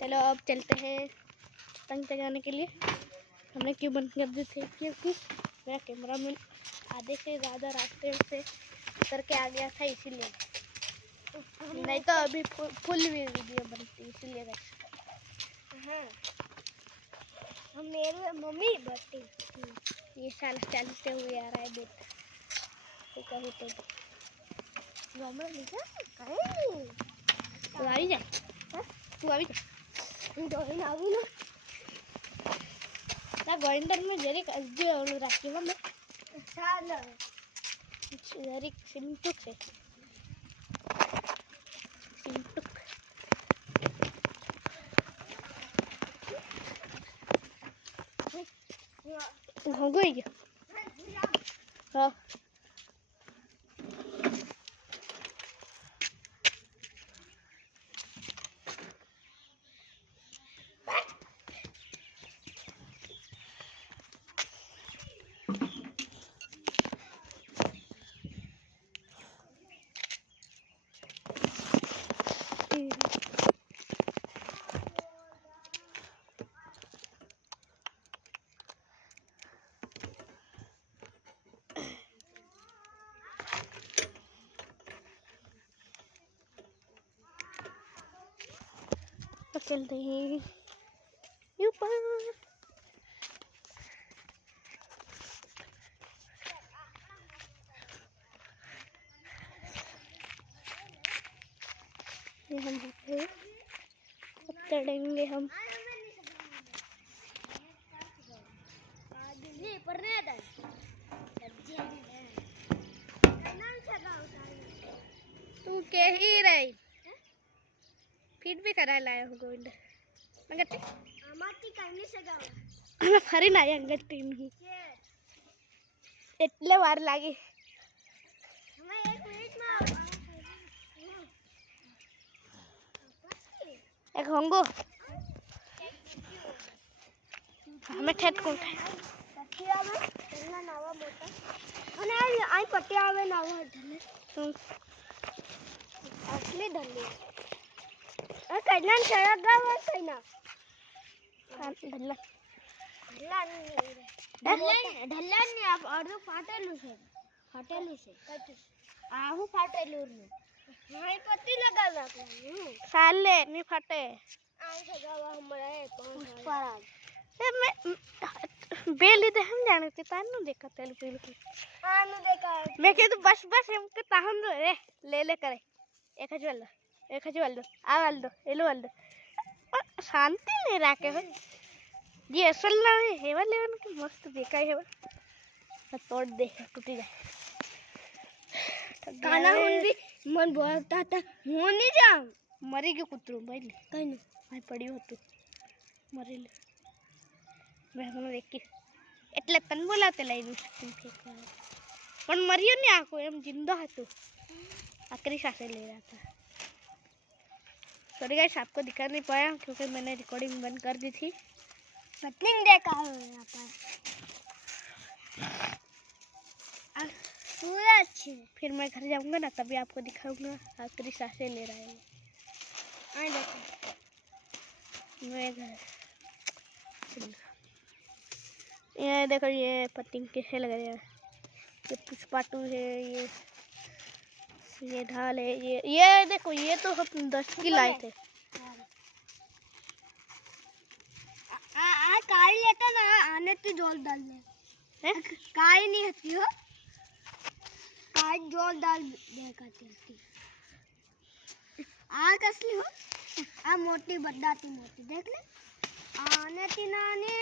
चलो अब चलते हैं पतंग चगाने के लिए। हमने क्यों बंद कर दी थी, क्योंकि मेरा कैमरामैन आधे से ज़्यादा रास्ते से उतर के आ गया था, इसीलिए। नहीं तो अभी फुल वीडियो बनती, इसीलिए। हाँ, मेरी मम्मी बढ़ती। ये साला चलते हुए आ रहा है बेटा, तो कहो तो तू आ जा, तू आ जा, डोइन आवी ना ता गोइंडर में जरी अजू ओलू राखी मम्मी साला जरी सिंटुक से सिंटुक हो गई हां चलते हैं ऊपर। हम चढ़ेंगे हम तू के ही रही फिट भी करा लाया हो गोविंद अंगट्टी आमाती काईनी सगाव अरे फरी ना अंगट्टी नहीं એટલે વાર લાગી અમે 1 મિનિટમાં એક હોંગો અમે ઠેટ કો પટ્ટી આવે એના નાવા મોટા અને આ પટ્ટી આવે નાવા ધલે असली धल्ली कईना चढ़ा गया कईना ढल्ला ढल्ला नहीं आप अर्धो फाटेलू से आहू फाटेलू रे हाई पत्ती लगावा साले नहीं फाटे आई लगावा हमरा है पुष्पराज ए मैं बेली दे हम जाने ते तानु देखा तेल पील के आनु देखा मैं के तो बस हम के ताहन रे ले करे एक हजवाल दो आ वाल दो एलो वाल दो शांति नहीं राखे हो ये असल ना है हेवा लेवन के मस्त बेकाई है तोड़ दे टूटी जाए गाना हुन भी मन बोलता था हो नहीं जा मरी के कुतरू भाई कहीं नहीं भाई पड़ी हो तू मरी ले मैं हमने देख के એટલે તન બોલાતે લાઈન ફેંકવા પણ મર્યો ને આખો એમ जिंदा હતો आखिरी सांसें ले रहा था। सॉरी गाइस आपको दिखा नहीं पाया क्योंकि मैंने रिकॉर्डिंग बंद कर दी थी। पतंग देखा है यहाँ पर पूरा अच्छे। फिर मैं घर जाऊँगा ना तभी आपको दिखाऊंगा आखिरी सांसें ले रहा है। देखो मैं घर ये देखो ये पतंग कैसे लग रहे हैं। ये पुष्पाटू है, ये ढाल है, ये देखो ये तो हम 10 की लाए थे। काई लेता ना आने तो जोल डाल दे काई नहीं हती हो काई जोल डाल दे करती आ कसली हो आ मोटी बड्डाती मोटी देख ले आने तीनाने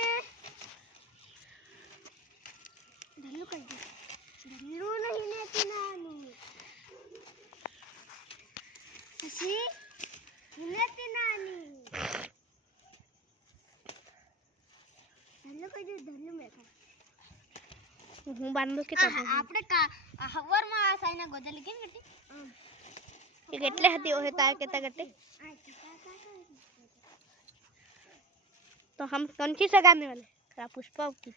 ढल्लू कर दे ढल्लू नहीं ने तीनानी सी ने तीनानी ढल्लू कर दे ढल्लू में का હું બાંધો કે આપણે હવરમાં સાઈના ગોદલી કેમ ગટી એ કેટલે હતી ઓહે તાર કેતા ગટી तो हम कौन सी सगाने वाले पुष्पा की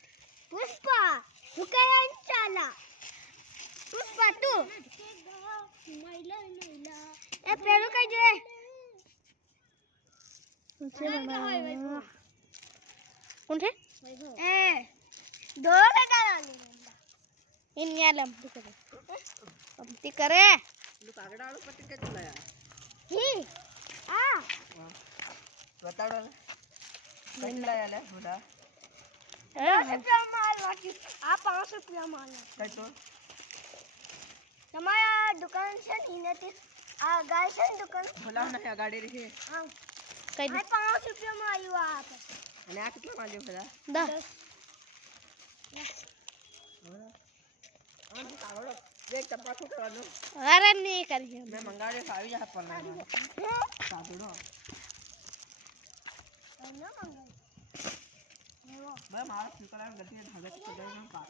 पुष्पा तू क्या चला पुष्पा तू महिला महिला ए पेड़ो का जो है कौन थे ए दोनों का डाला इन यालम पत्ती करे लुक आगे डालो पत्ती के चलाया आ बता डाल कैसे लाया ले बोला ₹10 माल बाकी आ ₹5 माल कई तो તમારા દુકાન છે ને એનાથી આ ગાય છે ને દુકાન ભલા ના ગાડી રહી હા કઈ દે ₹5 માં આવ્યું આ અને આ કેટલા માં લ્યો ભલા 10 આમ કાળો એક ટપા શું કરવાનું અરે નહીં કરી મેં મંગાડે આવી જા પર ના સાદુડો ના મંગાય मैं मारा फिकरा में गति धागे से गए हम पास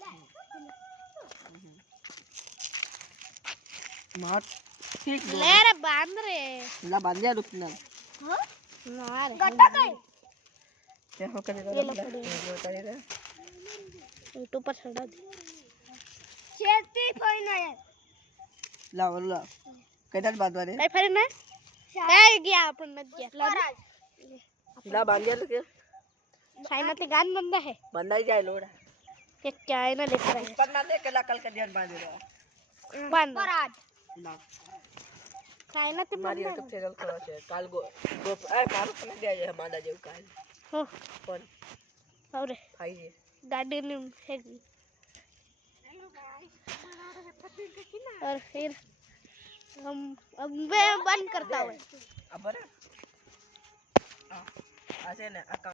मार ठीक ले रे बांध रे ला बांध दिया रुकना हां ना रे गट्टा गए ये हो कर ये लकड़ी वो करे यूट्यूब पर चढ़ा दे खेती कोई ना है ला ला कैदार बांधवा रे कई फरे ना काय गया अपन न गया ला बांध दिया तो चाइना ते गान बंदा है बंदा ही जाए लोड़ा ये क्या है ना लेकर आए पर ना लेके ला कल के दिन बांध दे बंद ला चाइना ते मारी यूट्यूब चैनल करो छे काल गो ए मारो कने दे जे मादा जेव काल हो कोन और खाई जे गाड़ी में है और फिर हम अब मैं बंद करता हूँ अब ना ऐसे ना